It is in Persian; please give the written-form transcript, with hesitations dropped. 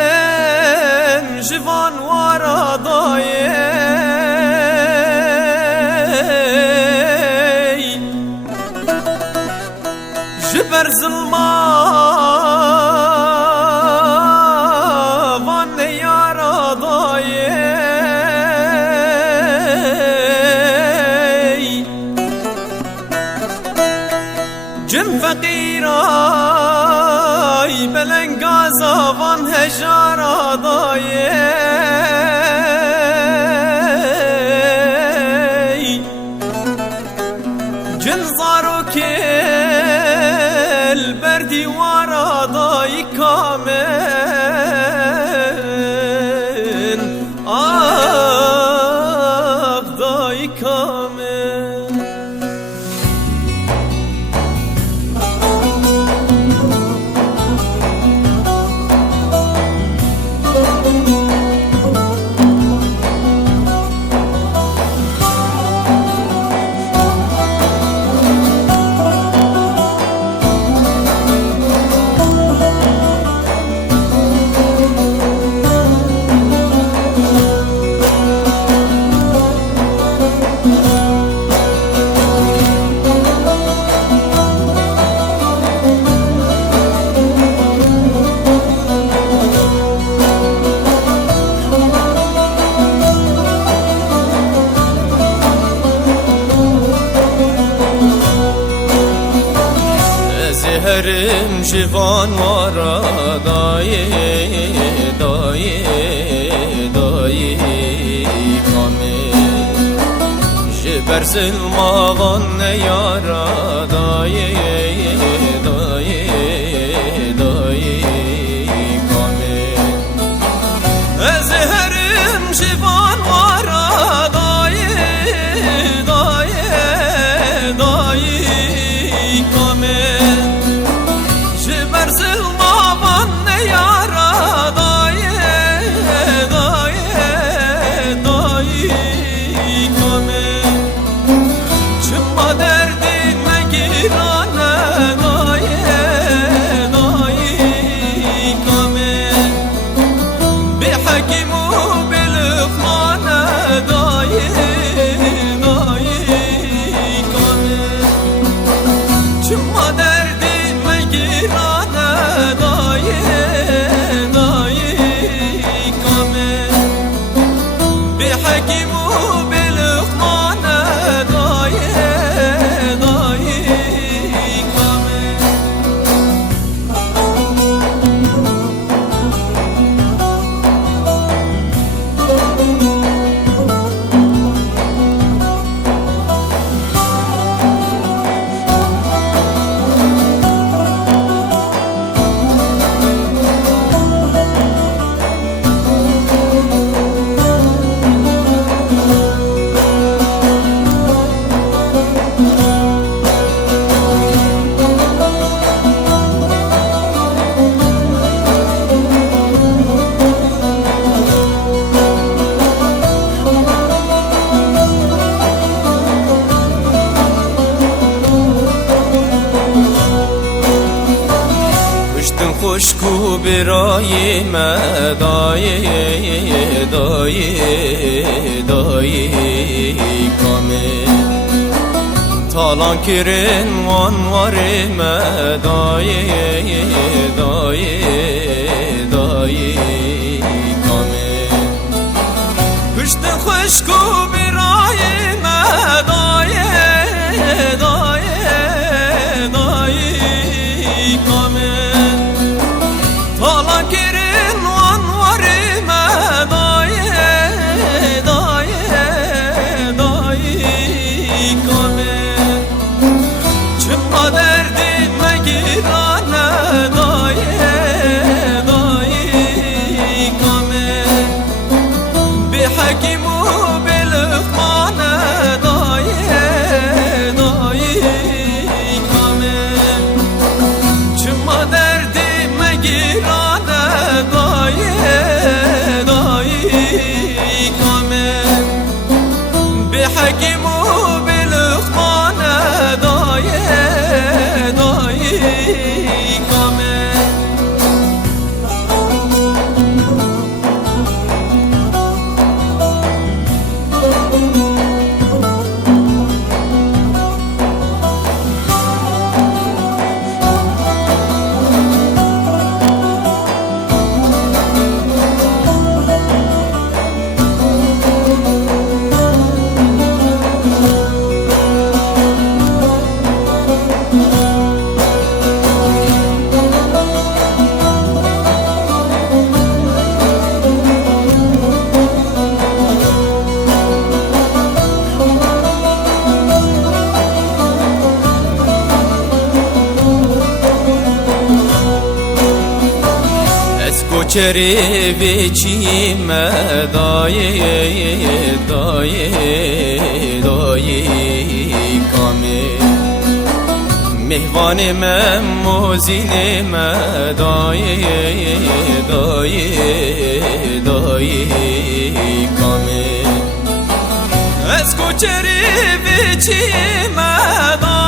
ازهرم جوان وارا دایی جبر ظلما وان یارا دایی جن فقیرای بلنگازا وان هجارا دایی جن زارو کل بردی وارا دایی کامن آب دایی کامن ازهرم جوان وارا دایی دایی دایی کامل جبر ظلماغان یارا دایی دایی دایی کامل ازهرم جوان وارا دایی دایی دایی کامل خوشکو برای مدای دایی دایی کامل تالان کرن وانوار مدای دایی دایی کامل پشت خوشکو برای مدای دایی دایی کامل حكيم بالخ کوچری ویچی مدای دای دای کامی مهوان من موزین مدای دای دای کامی از کوچری ویچی مدای